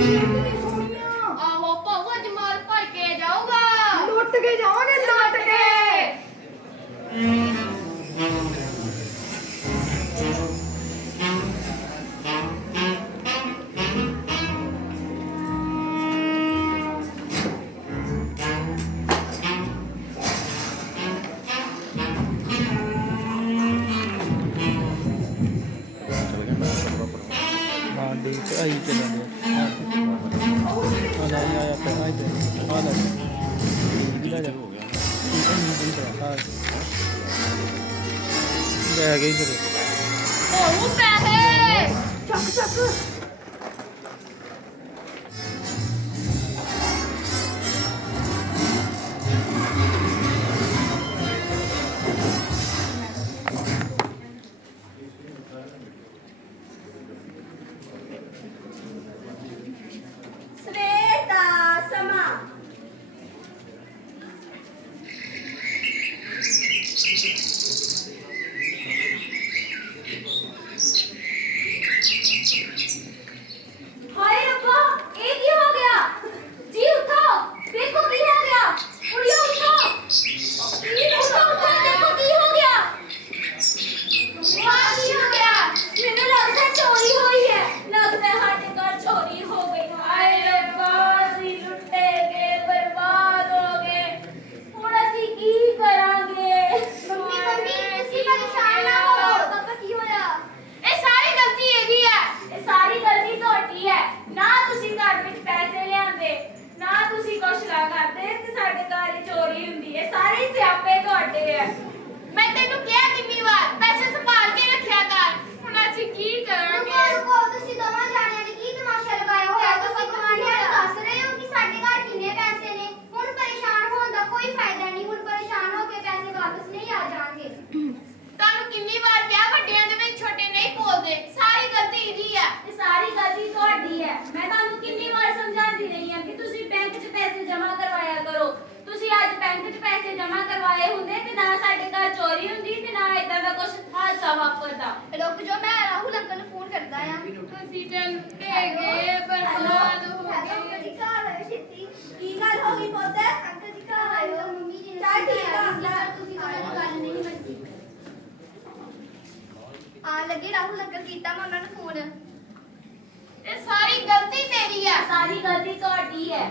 Música ਤੇ ਆ ਲੈ ਇਹ ਲੈ ਜਾ ਹੋ ਗਿਆ ਠੀਕ ਹੈ ਨਹੀਂ ਦਿਨ ਤਰਾ ਲੈ ਗਈ ਫਿਰ ਭਾਉ ਪੈਸੇ ਚੱਕ ਚੱਕ ਆ ਅਸੀਂ ਤਾਂ ਲੁੱਟੇ ਗਏ ਬਰਬਾਦ ਹੋ ਅੰਕਲ ਜੀ ਗਏ ਘਰ ਆਇਓ ਛੇਤੀ। ਕੀ ਗੱਲ ਹੋ ਗਈ ਪੁੱਤ? ਅੰਕਲ ਜੀ ਘਰ ਆਇਓ ਮੰਮੀ ਜੀ ਨੇ ਚੱਲ ਠੀਕ ਆ, ਸਮਝਾਇਆ ਸੀ, ਤੁਸੀਂ ਉਹਨਾਂ ਦੀ ਗੱਲ ਨਹੀਂ ਮੰਨੀ। ਆ ਲੱਗੇ ਰਾਹੁਲ ਅੰਕਲ ਕੀਤਾ ਮੈਂ ਉਹਨਾਂ ਨੂੰ ਫੋਨ। ਇਹ ਸਾਰੀ ਗਲਤੀ ਤੇਰੀ ਹੈ ਸਾਰੀ ਗਲਤੀ ਤੁਹਾਡੀ ਹੈ।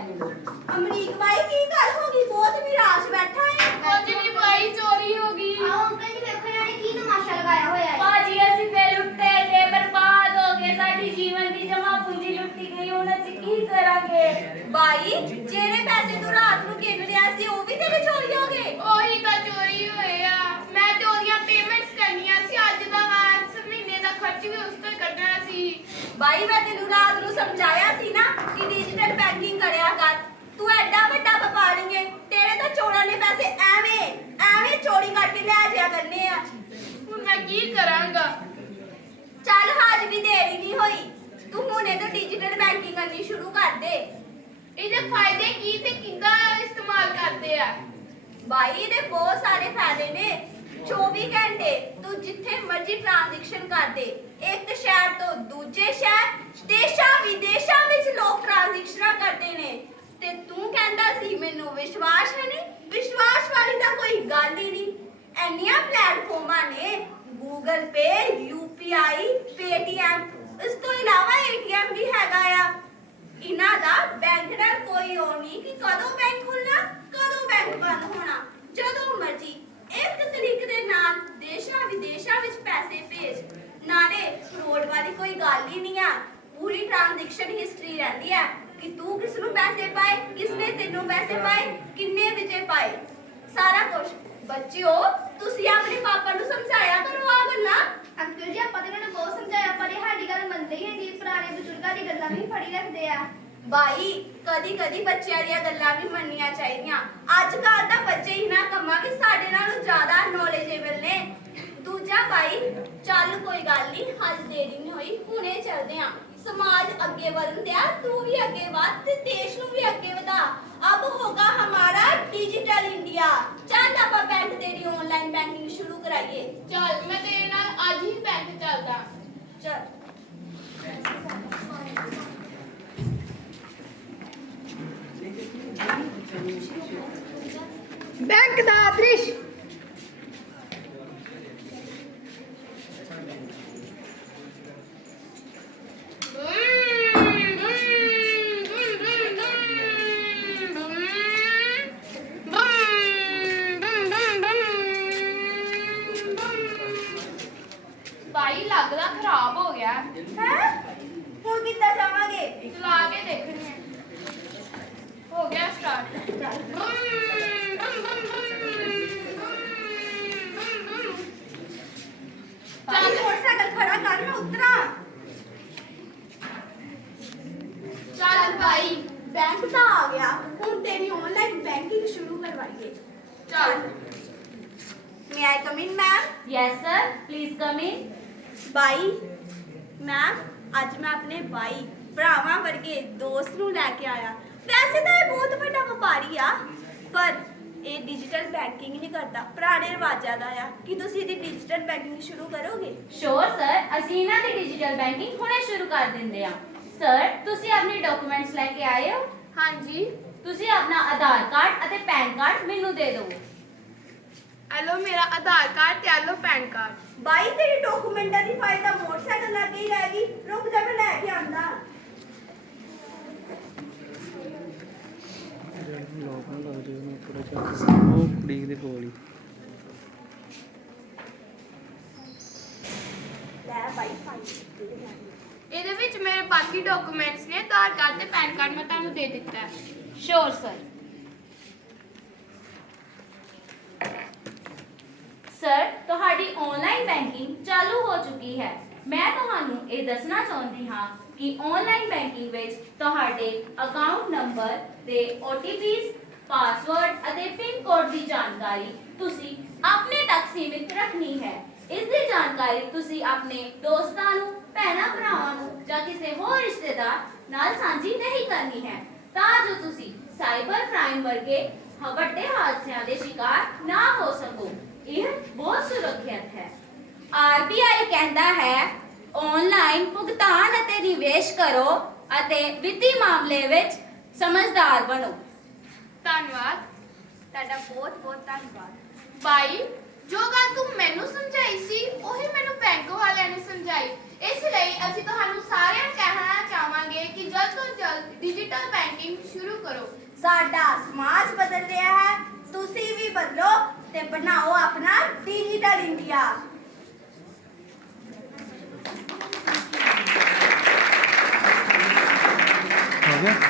ਅਮਰੀਕ ਭਾਈ ਕੀ ਗੱਲ ਹੋ ਗਈ? ਬਹੁਤ ਨਿਰਾਸ਼ ਬੈਠਾ ਹੈ ਕੁਝ ਨਹੀਂ ਭਾਈ ਚੋਰੀ ਹੋ ਗਈ ਆਓ ਅੰਕਲ ਜੀ ਵੇਖੋ ਇਹਨਾਂ ਨੇ ਕੀ ਤਮਾਸ਼ਾ ਲਗਾਇਆ ਹੋਇਆ ਹੈ ਬਾਜੀ ਅਸੀਂ ਤੇ ਲੁੱਟੇ ਤੇ ਬਰਬਾਦ ਹੋ ਗਏ ਸਾਡੀ ਜੀਵਨ ਦੀ ਜਮਾ ਪੂੰਜੀ ਲੁੱਟੀ ਗਈ ਹੁਣ ਅਸੀਂ ਕੀ ਕਰਾਂਗੇ ਬਾਈ ਜਿਹੜੇ ਪੈਸੇ ਤੂੰ ਰਾਤ ਨੂੰ ਗਿਣ ਰਿਹਾ ਤੇਰੇ ਚੋਰੀ ਹੋ ਗਏ? ਉਹੀ ਤਾਂ ਚੋਰੀ ਹੋਏ ਆ। ਮੈਂ ਤੇ ਉਹਦੀਆਂ ਪੇਮੈਂਟਸ ਕਰਨੀਆਂ ਸੀ। ਅੱਜ ਦਾ ਅੱਜ ਮਹੀਨੇ ਦਾ ਖਰਚ ਵੀ ਉਸ ਤੋਂ ਹੀ ਕੱਢਣਾ ਸੀ। ਬਾਈ ਮੈਂ ਤੈਨੂੰ ਰਾਤ ਨੂੰ ਸਮਝਾਇਆ ਸੀ ਨਾ ਕਿ ਡਿਜੀਟਲ ਬੈਂਕਿੰਗ ਕਰਿਆ ਕਰ। ਤੂੰ ਐਡਾ ਵੱਡਾ ਵਪਾਰੀ ਹੈ ਤੇਰੇ ਤਾਂ ਚੋਰਾਂ ਨੇ ਪੈਸੇ ਐਵੇਂ ਐਵੇਂ ਚੋਰੀ ਕਰਕੇ ਲੈ ਜਾਇਆ ਕਰਨੇ ਆ। ਹੁਣ ਮੈਂ ਕੀ ਕਰਾਂਗਾ? ਚੱਲ ਹਾਜ ਵੀ ਦੇਰੀ ਨਹੀਂ ਹੋਈ। ਤੂੰ ਹੁਣੇ ਤੋਂ ਡਿਜੀਟਲ ਬੈਂਕਿੰਗ ਕਰਨੀ ਸ਼ੁਰੂ ਕਰ ਦੇ। ਇਹਦੇ ਫਾਇਦੇ ਕੀ ਤੇ ਕਿੱਦਾਂ ਇਸਤੇਮਾਲ ਕਰਦੇ ਆ? ਬਾਈ, ਇਹਦੇ ਬਹੁਤ ਸਾਰੇ ਫਾਇਦੇ ਨੇ। 24 ਘੰਟੇ ਤੂੰ ਜਿੱਥੇ ਮਰਜ਼ੀ ਟ੍ਰਾਂਜੈਕਸ਼ਨ ਕਰ ਦੇ। ਇੱਕ ਸ਼ਹਿਰ ਤੋਂ ਦੂਜੇ ਸ਼ਹਿਰ, ਦੇਸ਼ਾਂ ਵਿਦੇਸ਼ਾਂ ਵਿੱਚ ਲੋਕ ਟ੍ਰਾਂਜੈਕਸ਼ਨਾਂ ਕਰਦੇ ਨੇ। ਤੇ ਤੂੰ ਕਹਿੰਦਾ ਸੀ, ਮੈਨੂੰ ਵਿਸ਼ਵਾਸ ਹੈ ਨਹੀਂ? ਵਿਸ਼ਵਾਸ ਵਾਲੀ ਤਾਂ ਕੋਈ ਗੱਲ ਹੀ ਨਹੀਂ। ਐਨੀਆਂ ਪਲੇਟਫਾਰਮਾਂ ਨੇ, Google Pay, UPI Paytm ਇਸ ਤੋਂ ਇਲਾਵਾ ATM ਵੀ ਹੈਗਾ ਆ ਇਹਨਾਂ ਦਾ ਬੈਂਕ ਨਾਲ ਕੋਈ ਉਹ ਨਹੀਂ ਕਿ ਕਦੋਂ ਬੈਂਕ ਖੁੱਲਣਾ ਕਦੋਂ ਬੈਂਕ ਬੰਦ ਹੋਣਾ ਜਦੋਂ ਮਰਜ਼ੀ ਇੱਕ ਤਰੀਕ ਦੇ ਨਾਲ ਦੇਸ਼ਾਂ ਵਿਦੇਸ਼ਾਂ ਵਿੱਚ ਪੈਸੇ ਭੇਜ ਨਾਲੇ ਫਰੋਡ ਵਾਲੀ ਕੋਈ ਗੱਲ ਹੀ ਨਹੀਂ ਆ ਪੂਰੀ ਟ੍ਰਾਂਜੈਕਸ਼ਨ ਹਿਸਟਰੀ ਰਹਿੰਦੀ ਹੈ ਕਿ ਤੂੰ ਕਿਸ ਨੂੰ ਪੈਸੇ ਪਾਏ ਕਿਸ ਨੇ ਤੈਨੂੰ ਪੈਸੇ ਪਾਏ ਕਿੰਨੇ ਵਜੇ ਪਾਏ ਸਾਰਾ ਕੁਝ ਬੱਚਿਓ ਤੁਸੀਂ ਆਪਣੇ ਪਾਪਾ ਨੂੰ ਸਮਝਾਇਆ ਕਰੋ ਆ ਗੱਲਾਂ। ਅੰਕਲ ਜੀ ਆਪਾਂ ਤਾਂ ਇਹਨਾਂ ਨੂੰ ਬਹੁਤ ਸਮਝਾਇਆ ਪਰ ਇਹ ਸਾਡੀ ਗੱਲ ਮੰਨਦੇ ਹੀ ਨਹੀਂ ਪੁਰਾਣੇ ਬਜ਼ੁਰਗਾਂ ਦੀ ਗੱਲਾਂ ਵੀ ਫੜੀ ਰੱਖਦੇ ਆ। ਬਾਈ ਕਦੀ ਕਦੀ ਬੱਚਿਆਂ ਦੀਆਂ ਗੱਲਾਂ ਵੀ ਮੰਨਣੀਆਂ ਚਾਹੀਦੀਆਂ। ਅੱਜ ਕੱਲ ਤਾਂ ਬੱਚੇ ਇਹਨਾਂ ਕੰਮਾਂ ਵਿੱਚ ਸਾਡੇ ਨਾਲੋਂ ਜ਼ਿਆਦਾ ਨੌਲੇਜੇਬਲ ਨੇ। ਦੂਜਾ ਬਾਈ ਚੱਲ ਕੋਈ ਗੱਲ ਨਹੀਂ ਹੱਜ ਦੇਰੀ ਨਹੀਂ ਹੋਈ ਹੁਣੇ ਚੱਲਦੇ ਆਂ। ਸਮਾਜ ਅੱਗੇ ਵਧਣ ਦਿਆ ਤੂੰ ਵੀ ਅੱਗੇ ਵਧ ਤੇ ਦੇਸ਼ ਨੂੰ ਵੀ ਅੱਗੇ ਵਧਾ। ਅਬ ਹੋਗਾ ਹਮਾਰਾ ਡਿਜੀਟਲ ਇੰਡੀਆ ਚੱਲ ਆਪਾਂ ਬੈਂਕ ਤੇਰੀ ਆਨਲਾਈਨ ਬੈਂਕਿੰਗ ਸ਼ੁਰੂ ਕਰਾਈਏ। ਚੱਲ ਮੈਂ ਤੇਰੇ ਨਾਲ ਅੱਜ ਹੀ ਬੈਂਕ ਚੱਲਦਾ। ਚੱਲ। ਬੈਂਕ ਦਾ ਦ੍ਰਿਸ਼ ਉਤਰਾਂ ਚੱਲ ਬਾਈ ਬੈਂਕ ਤਾਂ ਆ ਗਿਆ। ਹੁਣ ਤੇਰੀ ਆਨਲਾਈਨ ਬੈਂਕਿੰਗ ਸ਼ੁਰੂ ਕਰਵਾਈਏ। ਚੱਲ। May I come in ma'am Yes, sir. Please come in. ਬਾਈ ਮੈਮ ਅੱਜ ਮੈਂ ਆਪਣੇ ਬਾਈ ਭਰਾਵਾਂ ਵਰਗੇ ਦੋਸਤ ਨੂੰ ਲੈ ਕੇ ਆਇਆ। ਵੈਸੇ ਤਾਂ ਇਹ ਬਹੁਤ ਵੱਡਾ ਵਪਾਰੀ ਆ ਪਰ ਇਹ ਡਿਜੀਟਲ ਬੈਂਕਿੰਗ ਨਹੀਂ ਕਰਦਾ ਪੁਰਾਣੇ ਰਿਵਾਜਾਂ ਦਾ ਆ ਕੀ ਤੁਸੀਂ ਇਹਦੀ ਡਿਜੀਟਲ ਬੈਂਕਿੰਗ ਸ਼ੁਰੂ ਕਰੋਗੇ Sure, sir. ਅਸੀਂ ਇਹਨਾਂ ਦੀ ਡਿਜੀਟਲ ਬੈਂਕਿੰਗ ਹੁਣੇ ਸ਼ੁਰੂ ਕਰ ਦਿੰਦੇ ਹਾਂ। ਸਰ, ਤੁਸੀਂ ਆਪਣੇ ਡਾਕੂਮੈਂਟਸ ਲੈ ਕੇ ਆਏ ਹੋ? ਹਾਂਜੀ ਤੁਸੀਂ ਆਪਣਾ ਆਧਾਰ ਕਾਰਡ ਅਤੇ ਪੈਨ ਕਾਰਡ ਮੈਨੂੰ ਦੇ ਦਿਓ। ਐਲੋ ਮੇਰਾ ਆਧਾਰ ਕਾਰਡ ਤੇ ਐਲੋ ਪੈਨ ਕਾਰਡ ਬਾਈ ਤੇਰੀ ਡਾਕੂਮੈਂਟਾਂ ਦੀ ਫਾਈਲ ਤਾਂ ਮੋਟਰਸਾਈਕਲ ਲੱਗੇ ਹੀ ਰਹਿ ਗਈ ਰੁਕ ਜਾ ਮੈਂ ਲੈ ਕੇ ਆਂਦਾ ਲੋਕ ਨਾ ਲੱਗ ਜੇ ਉਹਨੂੰ ਥੋੜਾ ਜਿਹਾ ਉਹ ਕੁੜੀ ਦੇ ਕੋਲ ਹੀ। ਇਹਦੇ ਵਿੱਚ ਮੇਰੇ ਬਾਕੀ ਡਾਕੂਮੈਂਟਸ ਨੇ ਆਧਾਰ ਕਾਰਡ ਤੇ ਪੈਨ ਕਾਰਡ ਮੈਂ ਤੁਹਾਨੂੰ ਦੇ ਦਿੱਤਾ। ਹੈ Sure, sir. ਸਰ ਤੁਹਾਡੀ ਆਨਲਾਈਨ ਬੈਂਕਿੰਗ ਚਾਲੂ ਹੋ ਚੁੱਕੀ ਹੈ। ਮੈਂ ਤੁਹਾਨੂੰ ਇਹ ਦੱਸਣਾ ਚਾਹੁੰਦੀ ਹਾਂ ਕਿ ਆਨਲਾਈਨ ਬੈਂਕਿੰਗ ਵਿੱਚ ਤੁਹਾਡੇ ਅਕਾਊਂਟ ਨੰਬਰ ਤੇ OTPs ਪਾਸਵਰਡ ਅਤੇ ਪਿਨ ਕੋਡ ਦੀ ਜਾਣਕਾਰੀ ਤੁਸੀਂ ਆਪਣੇ ਤੱਕ ਸੀਮਿਤ ਰੱਖਣੀ ਹੈ। ਇਸ ਦੀ ਜਾਣਕਾਰੀ ਤੁਸੀਂ ਆਪਣੇ ਦੋਸਤਾਂ ਨੂੰ, ਭੈਣਾਂ ਭਰਾਵਾਂ ਨੂੰ ਜਾਂ ਕਿਸੇ ਹੋਰ ਰਿਸ਼ਤੇਦਾਰ ਨਾਲ ਸਾਂਝੀ ਨਹੀਂ ਕਰਨੀ ਹੈ। ਤਾਂ ਜੋ ਤੁਸੀਂ ਸਾਈਬਰ ਕ੍ਰਾਈਮ ਵਰਗੇ ਵੱਡੇ ਹਾਦਸਿਆਂ ਦੇ ਸ਼ਿਕਾਰ ਨਾ ਹੋ ਸਕੋ। ਇਹ ਬਹੁਤ ਸੁਰੱਖਿਅਤ ਹੈ। ਆਰਬੀਆਈ ਕਹਿੰਦਾ ਹੈ ਆਨਲਾਈਨ ਭੁਗਤਾਨ ਅਤੇ ਨਿਵੇਸ਼ ਕਰੋ ਅਤੇ ਵਿੱਤੀ ਮਾਮਲੇ ਵਿੱਚ ਸਮਝਦਾਰ ਬਣੋ। ਧੰਨਵਾਦ। ਤੁਹਾਡਾ ਬਹੁਤ ਬਹੁਤ ਧੰਨਵਾਦ। ਬਾਈ ਜੋ ਗੱਲ ਤੂੰ ਮੈਨੂੰ ਸਮਝਾਈ ਸੀ ਉਹੀ ਮੈਨੂੰ ਬੈਂਕ ਵਾਲਿਆਂ ਨੇ ਸਮਝਾਈ। ਇਸ ਲਈ ਅਸੀਂ ਤੁਹਾਨੂੰ ਸਾਰਿਆਂ ਨੂੰ ਕਹਿਣਾ ਚਾਹਾਂਗੇ ਕਿ ਜਲਦ ਤੋਂ ਜਲਦ ਡਿਜੀਟਲ ਬੈਂਕਿੰਗ ਸ਼ੁਰੂ ਕਰੋ। ਸਾਡਾ ਸਮਾਜ ਬਦਲ ਰਿਹਾ ਹੈ ਤੁਸੀਂ ਵੀ ਬਦਲੋ ਤੇ ਬਣਾਓ ਆਪਣਾ ਡਿਜੀਟਲ ਇੰਡੀਆ ਹੋ ਗਿਆ?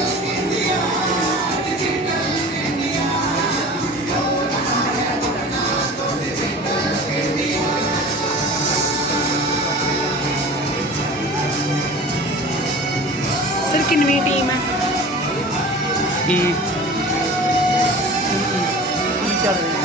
ਕੀ ਕੀ ਚੱਲ ਰਿਹਾ